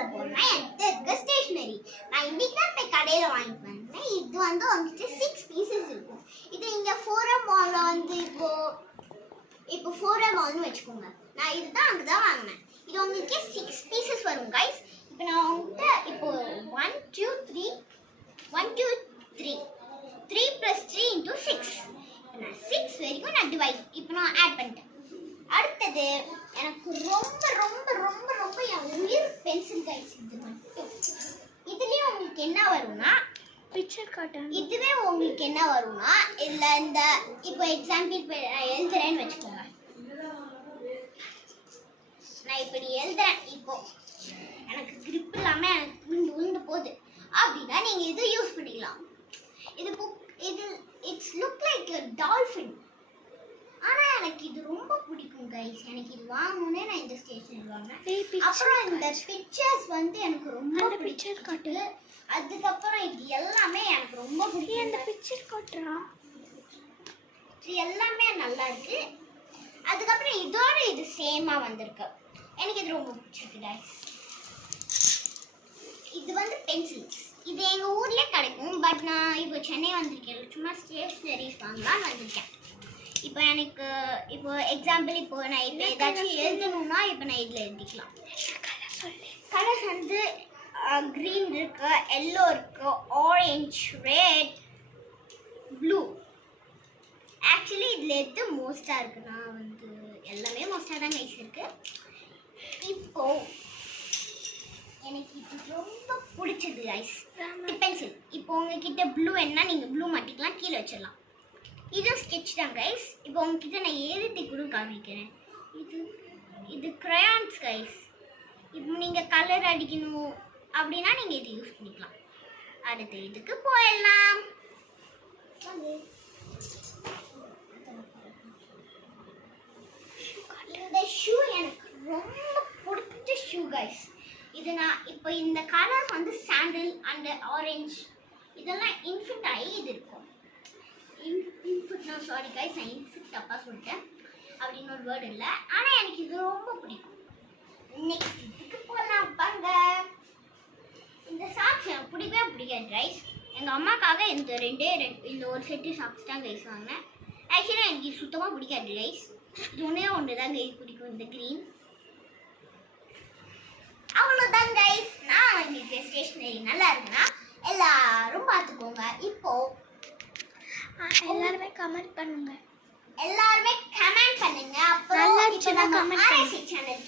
சொல்ல போறேன்னா என்கிட்ட இருக்க ஸ்டேஷனரி நான் இன்னைக்கு தான் போய் கடையில வாங்கிட்டு வந்தேன். இது வந்து உங்ககிட்ட 6 பீசஸ் இருக்கும். இது இங்க ஃபோரம் மால்ல வந்து இப்போ ஃபோரம் மால்னு வச்சுக்கோங்க. நான் இதுதான் அங்கதான் வாங்கினேன். இது உங்களுக்கு 6 பீசஸ் வரும் கைஸ். இப்போ நான் உங்ககிட்ட இப்போ 1 2 3 1 2 3 3 + 3 × 6 நான் 6 வரைக்கும் நான் டிவைட் இப்போ நான் ஆட் பண்ணிட்டேன். அடுத்தது எனக்கு ரொம்ப ரொம்ப ரொம்ப ரொம்ப என் உயிர் பென்சில் கைஸ். இது மட்டும் இதுலயே உங்களுக்கு என்ன வரும்னா பிக்சர் காட்டன். இதுவே உங்களுக்கு என்ன வரும்னா இல்ல இந்த இப்போ எக்ஸாம்பிள் எழுதுறேன்னு வச்சுக்கோங்க. நான் இப்படி எழுதுறேன். இப்போ எனக்கு grip இல்லாம எனக்கு விழுந்து போகுது அப்படின்னா நீங்க இதை யூஸ் பண்ணிக்கலாம். இது it's look like a dolphin. ஆனா எனக்கு இது ரொம்ப பிடிக்கும் கைஸ். எனக்கு இது வாங்கணும்னே நான் இந்த ஸ்டேஷனரி வாங்கினேன். அப்புறம் இந்த பிக்சர்ஸ் வந்து எனக்கு ரொம்ப பிக்சர் காட்டு. அதுக்கப்புறம் இது எல்லாமே எனக்கு ரொம்ப பிடிக்கும். அந்த பிக்சர் காட்டுறா இது எல்லாமே நல்லா இருக்கு. அதுக்கப்புறம் இதோட இது சேமா வந்திருக்கு. எனக்கு இது ரொம்ப பிடிச்சிருக்கு கைஸ். இது வந்து பென்சில்ஸ். இது எங்க ஊர்லயே கிடைக்கும். பட் நான் இப்போ சென்னை வந்திருக்கேன். சும்மா ஸ்டேஷனரிஸ் வாங்கலாம்னு வந்திருக்கேன். இப்போ எனக்கு இப்போ எக்ஸாம்பிள் இப்போ நான் இப்போ ஏதாச்சும் எழுதணும்னா இப்போ நான் இதில் எழுதிக்கலாம். கலர்ஸ் வந்து க்ரீன் இருக்கு, எல்லோ இருக்கு, ஆரஞ்ச், ரெட், ப்ளூ. ஆக்சுவலி இதில் எது மோஸ்ட்டாக இருக்கு. நான் வந்து எல்லாமே மோஸ்ட்டாக தான் கைஸ் இருக்கு. இப்போ எனக்கு இது ரொம்ப பிடிச்சது கைஸ் பென்சில். இப்போ உங்ககிட்ட ப்ளூ என்ன நீங்கள் ப்ளூ மாட்டிக்கலாம், கீழே வச்சிடலாம். இது ஸ்கெட்ச் தான் கைஸ். இப்போ உங்ககிட்ட நான் எழுதி கூட காமிக்கிறேன். இது crayons கைஸ். இப்போ நீங்கள் கலர் அடிக்கணும் அப்படின்னா நீங்கள் இது யூஸ் பண்ணிக்கலாம். அடுத்து இதுக்கு போயிடலாம். இந்த ஷூ எனக்கு ரொம்ப பிடிச்ச ஷூ கைஸ். இது நான் இப்போ இந்த கலர்ஸ் வந்து சாண்டில் அண்ட் ஆரஞ்ச் இதெல்லாம் இன்ஃபிட் ஆகி இது இருக்கும். இன்ஃபிட் நான் சாரி கைஸ், நான் இன்ஃபிட் தப்பாக சொல்லிட்டேன். அப்படின்னு ஒரு வேர்டு இல்லை. ஆனால் எனக்கு இது ரொம்ப பிடிக்கும். நெக்ஸ்ட் இதுக்கு போகலாம் பாங்க. இந்த சாக்ஸ் எனக்கு பிடிக்கவே பிடிக்காது கைஸ். எங்கள் அம்மாக்காக இந்த ஒரு செட்டு சாக்ஸ் தான் கைஸ் வாங்கினேன். ஆக்சுவலி எனக்கு இது சுத்தமாக பிடிக்காது கைஸ். இது ஒன்று தான் கைஸ் பிடிக்கும், இந்த க்ரீன். அவ்வளோதான் கைஸ். நான் உங்களுக்கு ஸ்டேஷனரி நல்லா இருக்குன்னா எல்லாரும் பார்த்துக்கோங்க. இப்போ எல்லாருமே கமெண்ட் பண்ணுங்க. அப்புறம் இப்போ நம்ம RSC சேனலுக்கு